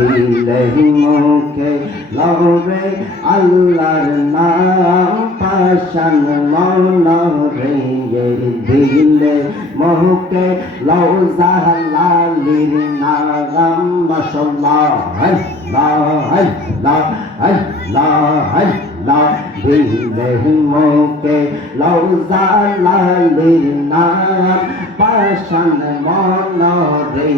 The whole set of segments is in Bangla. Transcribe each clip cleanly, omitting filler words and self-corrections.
দিলে মুখে লরে আল্লাহর নাম পাশান মনরে দিলে মুখে লও জালালির নাম মাশাআল্লাহ আল্লাহ আল্লাহ আল্লাহ আল্লাহ দিলে মুখে লও জালালির নাম পাশান মনরে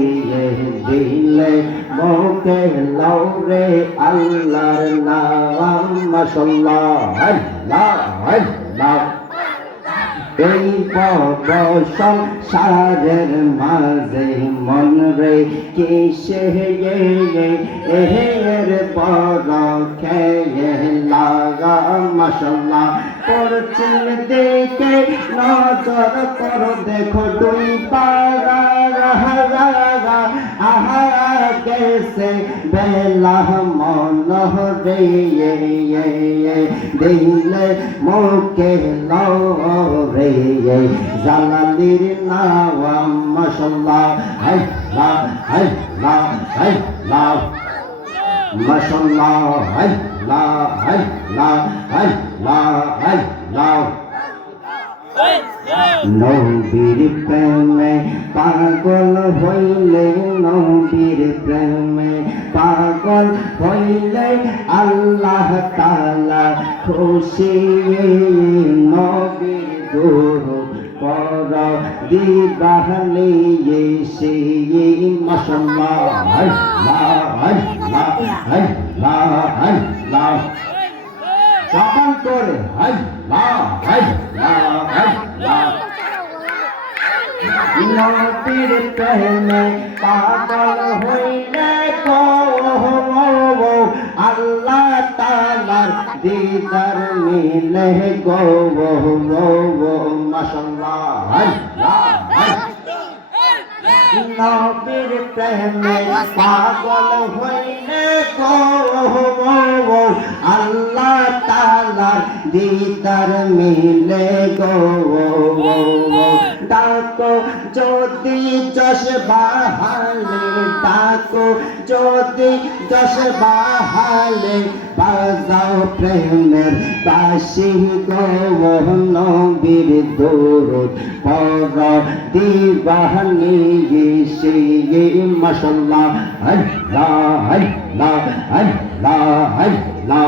দিলে মুখে লও রে আল্লাহর নাম মাশাআল্লাহ আল্লাহ আল্লাহ এই সংসারের মাঝে মন রে কিসে এর বড় খেয়ে লাগা মাশাআল্লাহ পশ্চিম দিকে নজর করো দেখো দুই পারা আহা গেছে বেলা মন রে দিলে মুখে লও রে জালালির নাম মাশাআল্লাহ আল্লাহ আল্লাহ আল্লাহ মাশাআল্লাহ আল্লাহ আল্লাহ আল্লাহ আল্লাহ নবীর প্রেমে পাগল হইলে নবীর প্রেমে পাগল হইলে আল্লাহ তাআলা খুশি নবীর দুরূদ পড় দিবাহলি সে মাশাআল্লাহ আল্লাহ আল্লাহ আল্লাহ আল্লাহ জবান করে আল্লাহ আল্লাহ আল্লাহ নবীর প্রেমে পাগল হইলে আল্লাহ তাআলার দিদার মিলে গো মাশাআল্লাহ আল্লাহ নবীর প্রেমে পাগল হইলে গো আল্লাহ তাআলার দিদার মিলে গো ডাকো যদি যশ বাহালে ডাকো যদি যশ বাহালে বাজাও প্রেমের বাঁশি গো নবীর দুরূদ পড় দিবাহনি সে মাশাআল্লাহ আল্লাহ আল্লাহ আল্লাহ আল্লাহ